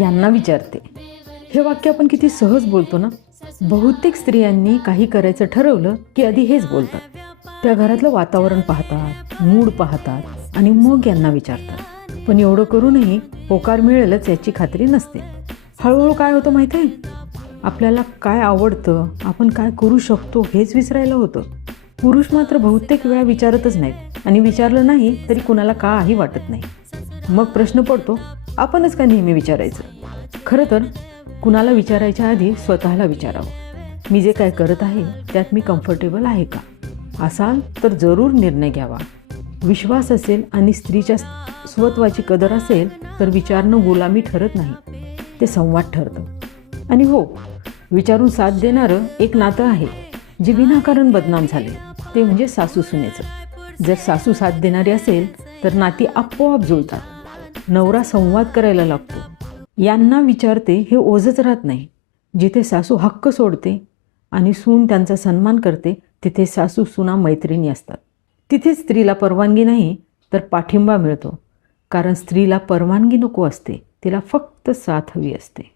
यांना विचारते. हे वाक्य आपण किती सहज बोलतो ना. बहुतेक स्त्रियांनी काही करायचं ठरवलं की आधी हेच बोलतात. त्या घरातलं वातावरण पाहतात, मूड पाहतात आणि मग यांना विचारतात. पण एवढं करूनही होकार मिळेलच याची खात्री नसते. हळूहळू काय होतं माहिती आहे, आपल्याला काय आवडतं, आपण काय करू शकतो हेच विसरायला होतं. पुरुष मात्र बहुतेक वेळा विचारतच नाहीत आणि विचारलं नाही तरी कुणाला काही वाटत नाही. मग प्रश्न पडतो, आपणच का नेहमी विचारायचं. खरं तर कुणाला विचारायच्या आधी स्वतःला विचारावं, मी जे काय करत आहे त्यात मी कम्फर्टेबल आहे का. असाल तर जरूर निर्णय घ्यावा. विश्वास असेल आणि स्त्रीच्या स्वत्वाची कदर असेल तर विचारणं गुलामी ठरत नाही, ते संवाद ठरतं. आणि हो, विचारून साथ देणारं एक नातं आहे जे विनाकारण बदनाम झाले, ते म्हणजे सासू सुनेचं. जर सासू साथ देणारी असेल तर नाती आपोआप जुळतात. नवरा संवाद करायला लागतो. यांना विचारते हे ओझंच राहत नाही. जिथे सासू हक्क सोडते आणि सून त्यांचा सन्मान करते तिथे सासू सुना मैत्रिणी असतात. तिथे स्त्रीला परवानगी नाही तर पाठिंबा मिळतो. कारण स्त्रीला परवानगी नको असते, तिला फक्त साथ हवी असते.